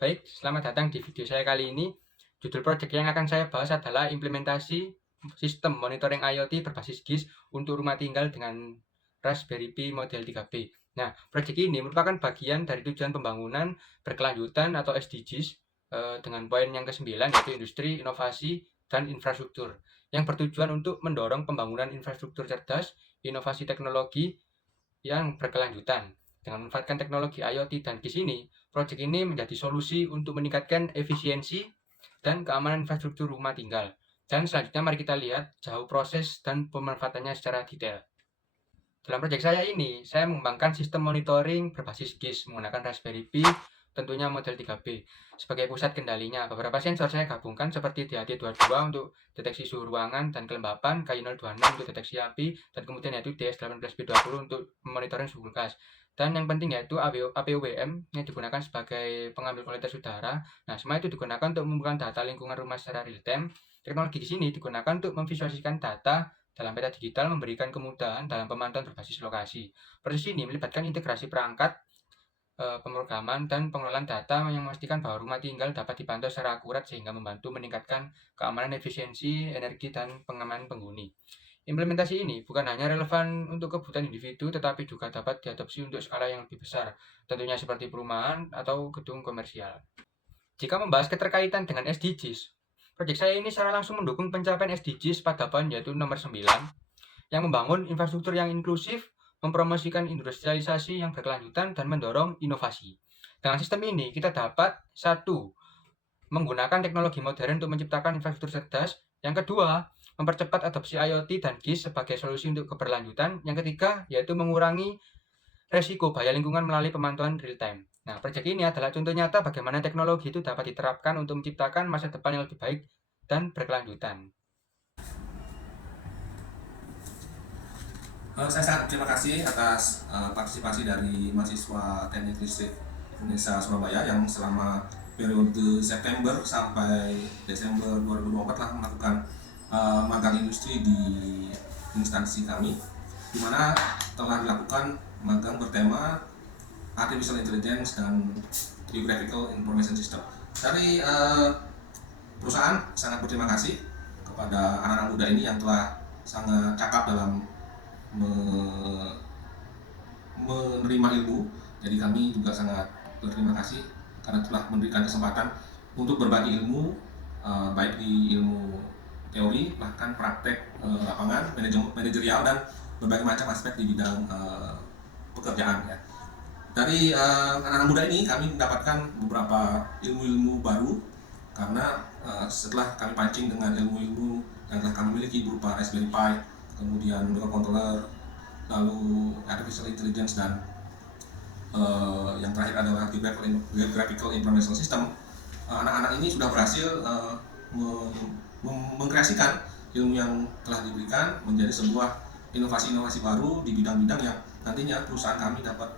Baik, selamat datang di video saya kali ini. Judul proyek yang akan saya bahas adalah implementasi sistem monitoring IoT berbasis GIS untuk rumah tinggal dengan Raspberry Pi model 3B. Nah, proyek ini merupakan bagian dari tujuan pembangunan berkelanjutan atau SDGs dengan poin yang ke-9 yaitu industri, inovasi, dan infrastruktur yang bertujuan untuk mendorong pembangunan infrastruktur cerdas, inovasi teknologi, yang berkelanjutan. Dengan memanfaatkan teknologi IoT dan GIS ini, proyek ini menjadi solusi untuk meningkatkan efisiensi dan keamanan infrastruktur rumah tinggal. Dan selanjutnya mari kita lihat jauh proses dan pemanfaatannya secara detail. Dalam proyek saya ini, saya mengembangkan sistem monitoring berbasis GIS menggunakan Raspberry Pi, tentunya model 3B. Sebagai pusat kendalinya, beberapa sensor saya gabungkan seperti DHT22 untuk deteksi suhu ruangan dan kelembapan, KI026 untuk deteksi api, dan kemudian yaitu DS18B20 untuk monitoring suhu gas. Dan yang penting yaitu APOWM yang digunakan sebagai pengambil kualitas udara. Nah, semua itu digunakan untuk mengumpulkan data lingkungan rumah secara real time. Teknologi di sini digunakan untuk memvisualisasikan data dalam peta digital, memberikan kemudahan dalam pemantauan berbasis lokasi. Proses ini melibatkan integrasi perangkat, pemrograman, dan pengelolaan data yang memastikan bahwa rumah tinggal dapat dipantau secara akurat sehingga membantu meningkatkan keamanan, efisiensi, energi, dan pengamanan penghuni. Implementasi ini bukan hanya relevan untuk kebutuhan individu, tetapi juga dapat diadopsi untuk skala yang lebih besar, tentunya seperti perumahan atau gedung komersial. Jika membahas keterkaitan dengan SDGs, proyek saya ini secara langsung mendukung pencapaian SDGs pada poin yaitu nomor 9, yang membangun infrastruktur yang inklusif, mempromosikan industrialisasi yang berkelanjutan, dan mendorong inovasi. Dengan sistem ini, kita dapat satu, menggunakan teknologi modern untuk menciptakan infrastruktur cerdas. Yang kedua, mempercepat adopsi IoT dan GIS sebagai solusi untuk keberlanjutan. Yang ketiga, yaitu mengurangi resiko bahaya lingkungan melalui pemantauan real time. Nah, proyek ini adalah contoh nyata bagaimana teknologi itu dapat diterapkan untuk menciptakan masa depan yang lebih baik dan berkelanjutan. Saya sangat terima kasih atas partisipasi dari mahasiswa Teknik Listrik Indonesia Surabaya yang selama periode September sampai Desember 2024 telah melakukan magang industri di instansi kami, di mana telah dilakukan magang bertema Artificial Intelligence dan Geographical Information System. Dari perusahaan sangat berterima kasih kepada anak-anak muda ini yang telah sangat cakap dalam menerima ilmu. Jadi kami juga sangat berterima kasih karena telah memberikan kesempatan untuk berbagi ilmu, baik di ilmu teori, bahkan praktek lapangan, manajerial, dan berbagai macam aspek di bidang pekerjaan ya. Dari anak-anak muda ini kami mendapatkan beberapa ilmu-ilmu baru karena setelah kami pancing dengan ilmu-ilmu yang telah kami miliki berupa Raspberry Pi, kemudian microcontroller, lalu artificial intelligence, dan yang terakhir adalah geographical information system. Anak-anak ini sudah berhasil mengkreasikan ilmu yang telah diberikan menjadi sebuah inovasi-inovasi baru di bidang-bidang yang nantinya perusahaan kami dapat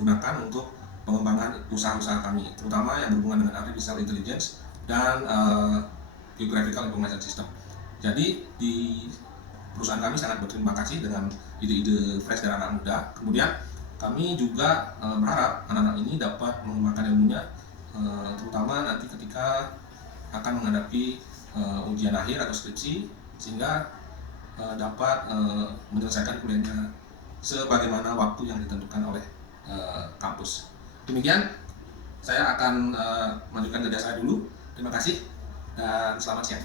gunakan untuk pengembangan usaha-usaha kami, terutama yang berhubungan dengan artificial intelligence dan geographical information system. Jadi di perusahaan kami sangat berterima kasih dengan ide-ide fresh dari anak muda. Kemudian kami juga berharap anak-anak ini dapat mengembangkan ilmunya, terutama nanti ketika akan menghadapi ujian akhir atau skripsi, sehingga dapat menyelesaikan kuliahnya sebagaimana waktu yang ditentukan oleh kampus. Demikian, saya akan melanjutkan kerja saya dulu. Terima kasih dan selamat siang.